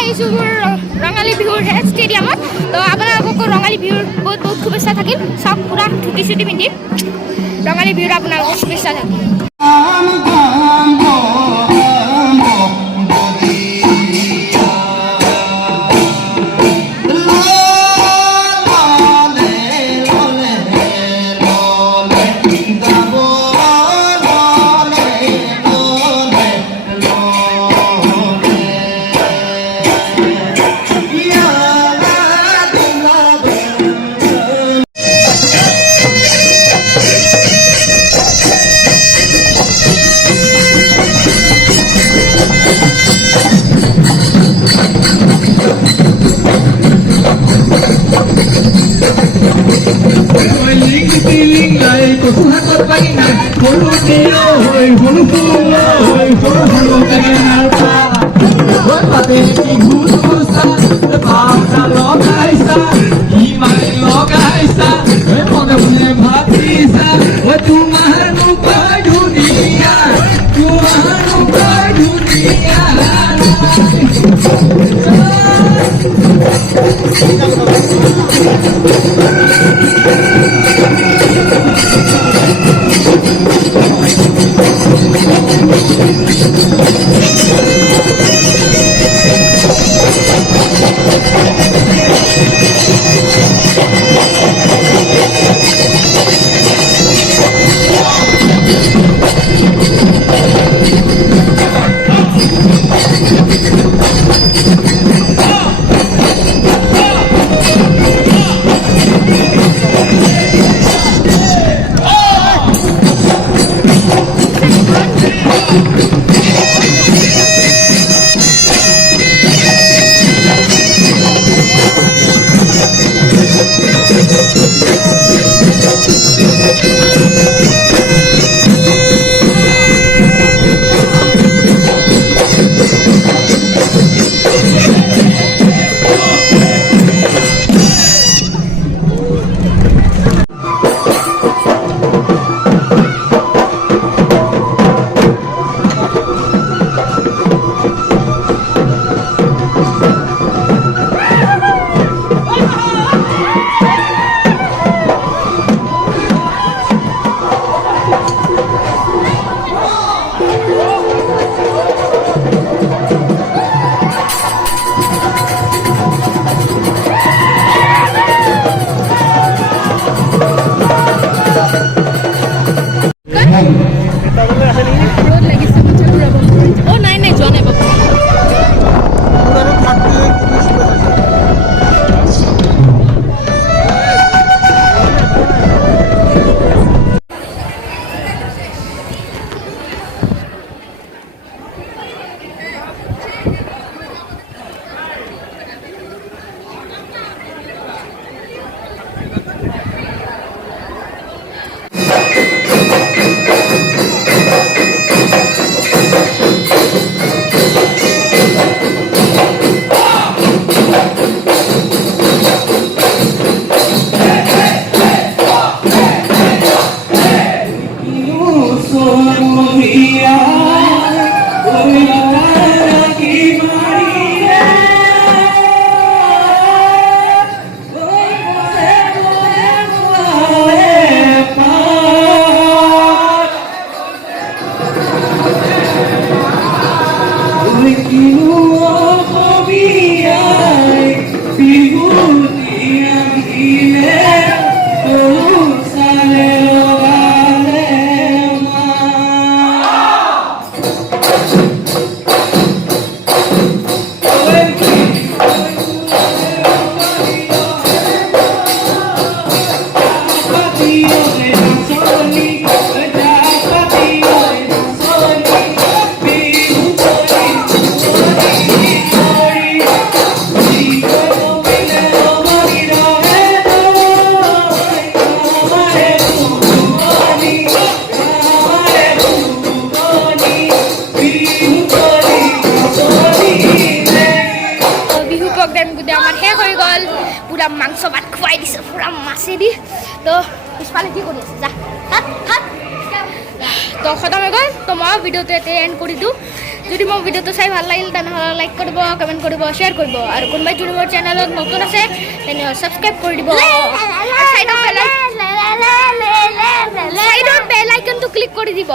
আহিছোঁ মোৰ ৰঙালী বিহুৰ ষ্টেডিয়ামত। তো আপোনালোককো ৰঙালী বিহুৰ বহুত বহুত শুভেচ্ছা থাকিল। চব পূৰা ধুতি চুটি পিন্ধি ৰঙালী বিহুৰ আপোনালোকক শুভেচ্ছা থাকিল। মাংস ভাত খুৱাই দিছে পুৰা মাছেদি। তো পিছফালে কি কৰি আছে যা হাত হাত তো খতম হৈ গ'ল তো মই ভিডিঅ'টো ইয়াতে এণ্ড কৰি দিওঁ যদি মোৰ ভিডিঅ'টো চাই ভাল লাগিল তেনেহ'লে লাইক কৰিব কমেণ্ট কৰিব শ্বেয়াৰ কৰিব আৰু কোনোবাই যদি মোৰ চেনেলত নতুন আছে তেনেহ'লে ছাবস্ক্ৰাইব কৰি দিব ছাইডৰ বেল আইকনটো ক্লিক কৰি দিব